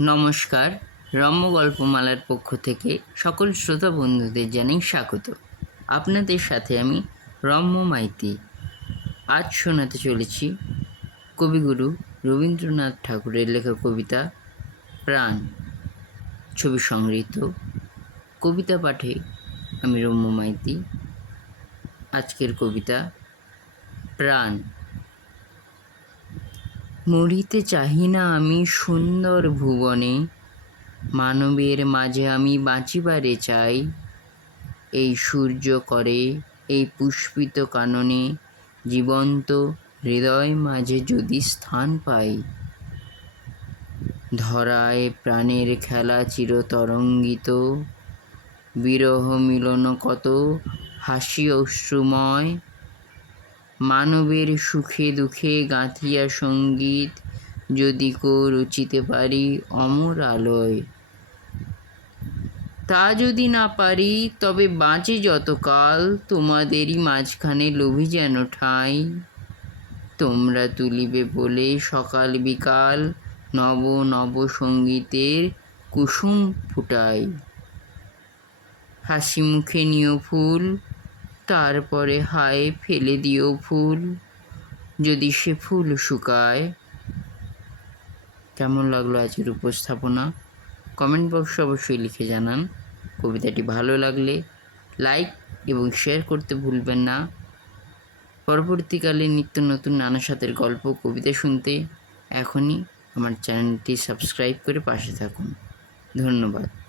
নমস্কার। রম্য গল্পমালার পক্ষ থেকে সকল শ্রোতা বন্ধুদের জানাই স্বাগত। আপনাদের সাথে আমি রম্য মাইতি। আজ শোনাতে চলেছি কবিগুরু রবীন্দ্রনাথ ঠাকুরের লেখা কবিতা প্রাণ, ছবি সংগৃহীত। কবিতা পাঠে আমি রম্য মাইতি। আজকের কবিতা প্রাণ। মরিতে চাহি না আমি সুন্দর ভুবনে, মানবের মাঝে আমি বাঁচিবারে চাই। এই সূর্য করে এই পুষ্পিত কাননে, জীবন্ত হৃদয় মাঝে যদি স্থান পাই। ধরায় প্রাণের খেলা চিরতরঙ্গিত, বিরহ মিলন কত হাসি অশ্রুময়। মানবের সুখে দুঃখে গাঁথিয়া সঙ্গীত, যদি রচিতে পারি অমর আলোয়। তা যদি না পারি তবে বাঁচি যতকাল, তোমাদেরই মাঝখানে লোভী যেন ঠাঁই। তোমরা তুলিবে বলে সকাল বিকাল, নব নব সঙ্গীতের কুসুম ফুটাই। হাসি মুখে নিও ফুল, তারপরে হায় ফেলে দিও ফুল, যদি সে ফুল শুকায়। কেমন লাগলো আজকের উপস্থাপনা? কমেন্ট বক্সে অবশ্যই লিখে জানান। কবিতাটি ভালো লাগলে লাইক এবং শেয়ার করতে ভুলবেন না। পরবর্তীকালে নিত্য নতুন নানা স্বাদের গল্প কবিতা শুনতে এখনই আমার চ্যানেলটি সাবস্ক্রাইব করে পাশে থাকুন। ধন্যবাদ।